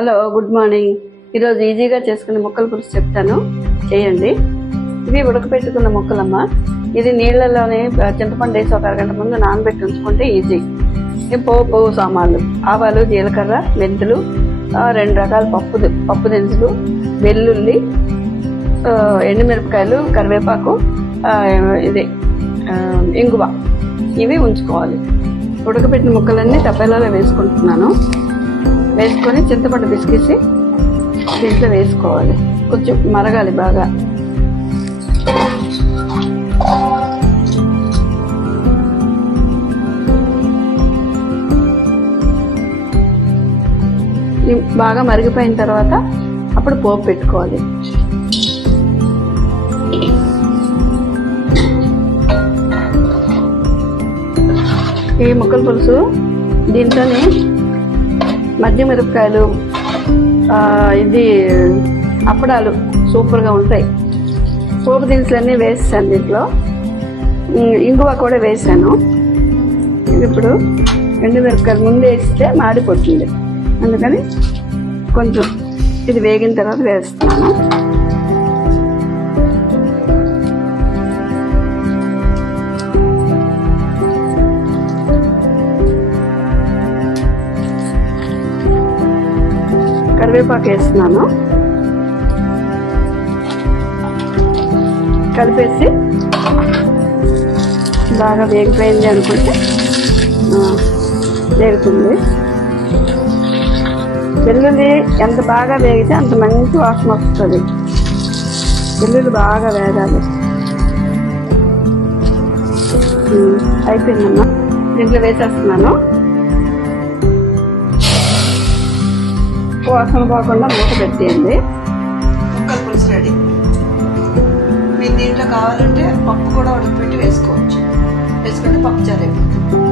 Hello, good morning. ఈరోజు ఈజీగా చేసుకునే ముక్కల పులుసు చెప్తాను, చేయండి. ఇవి ఉడకపెట్టుకున్న ముక్కలమ్మ. ఇది నీళ్లలోనే చింతపండు వేసి ఒక అరగంట ముందు నానబెట్టి ఉంచుకుంటే ఈజీ. పోపు సామాన్లు: ఆవాలు, జీలకర్ర, మెంతులు, 2 రకాల పప్పు దినుసులు, వెల్లుల్లి, ఎండుమిరపకాయలు, కరివేపాకు, ఇంగువ. ఇవి ఉంచుకోవాలి. ఉడకపెట్టిన ముక్కలన్నీ తప్పేలాగా వేసుకుంటున్నాను. వేసుకొని చింతపండు పిసికేసి దీంట్లో వేసుకోవాలి. కొంచెం మరగాలి బాగా. బాగా మరిగిపోయిన తర్వాత అప్పుడు పోపు పెట్టుకోవాలి. ఈ ముక్కల పులుసు దీంట్లోనే మధ్య మిరపకాయలు, అప్పడాలు సూపర్గా ఉంటాయి. పోపు దినుసులన్నీ వేసాను. దీంట్లో ఇంగువ కూడా వేసాను. ఇప్పుడు ఎండుమిరపకాయలు ముందు వేస్తే మాడిపోతుంది, అందుకని కొంచెం ఇది వేగిన తర్వాత వేస్తున్నాను. కరివేపాకు వేస్తున్నాను. కలిపేసి బాగా వేగిపోయింది అనుకుంటే వేగుతుంది. వెల్లుల్లి ఎంత బాగా వేగితే అంత మంచి వాసన వస్తుంది. వెల్లుల్లి బాగా వేగాలి. అయిపోయిందమ్మా. దీంట్లో వేసేస్తున్నాను. వాసన పోకుండా మూత పెట్టేయండి. ముక్కల పులుసు రెడీ. మీరు దీంట్లో కావాలంటే పప్పు కూడా ఉడకపెట్టి వేసుకోవచ్చు. వేసుకుంటే పప్పు చారు అయిపోతుంది.